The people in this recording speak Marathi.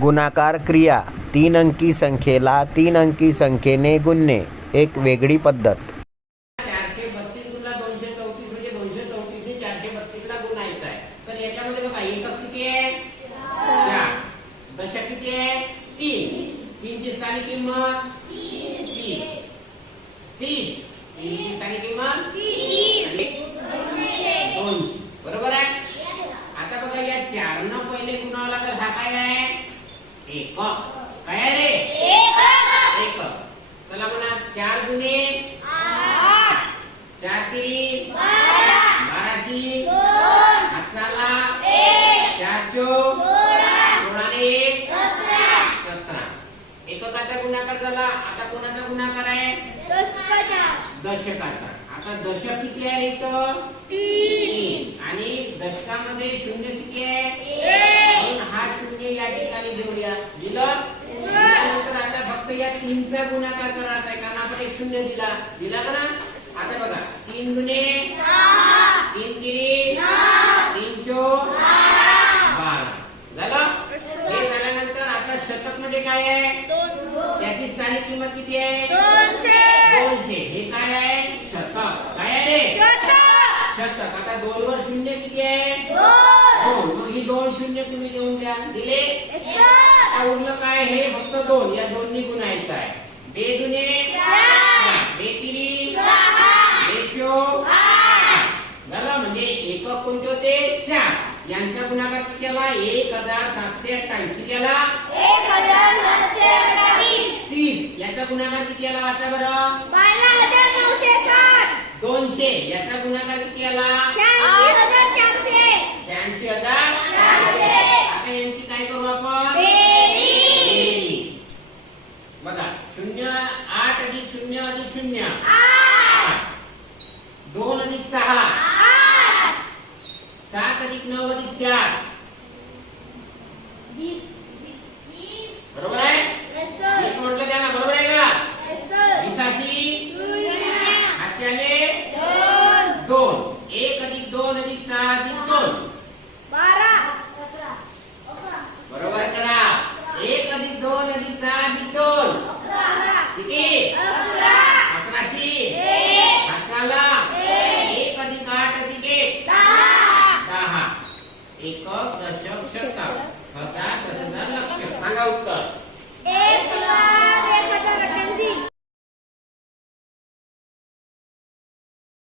गुणाकार क्रिया तीन अंकी संख्येला तीन अंकी संख्येने गुणणे एक वेगळी पद्धत. बरोबर आहे? आता बघा या चार न पहिले गुणावं लागत हा काय आहे? एकक काय रे? एकक चला म्हणा चार गुणे. चार तिरी बाराची हातचाला चार चोक सोळाने एक. सतरा. एककाचा गुणाकार झाला. आता कोणाचा गुणाकार आहे? दशकाचा. आता दशक किती आहे इथं? तीन. आणि दशकामध्ये शून्य किती आहे? हा शून्य या ठिकाणी देऊया. दिलं त्यानंतर आता फक्त या तीनचा गुणाकार करायचा आहे कारण आपण एक शून्य दिला. दिला का ना? आता बघा. तीन गुणे. तीन तिरी तीन चोक बारा. झालं? हे झाल्यानंतर आता शतकमध्ये काय आहे? त्याची स्थानिक किंमत किती आहे? दोनशे. हे काय आहे? शतक. काय आहे शतक. आता दोन वर शून्य किती आहे? दोन. मग ही दोन शून्य तुम्ही देऊन द्या. दिले? उरलं काय हे फक्त दोन. या दोन्ही गुणायचं आहे. बे दुने. बे तिरी बे चोक झालं म्हणजे एकक कोणते होते? चार. यांचा गुणाकार किती केला? एक हजार सातशे अठ्ठावीस. किती केला? तीस. याचा गुणाकार किती केला? वाचा बरं. दोनशे. याचा गुणाकार किती आला शहाऐंशी हजार आता यांची काय करू आपण बेरीज. बघा शून्य आठ अधिक शून्य अधिक शून्य. दोन अधिक सहा. सात अधिक नऊ अधिक चार. त्याच्या लक्षात सांगा उत्तर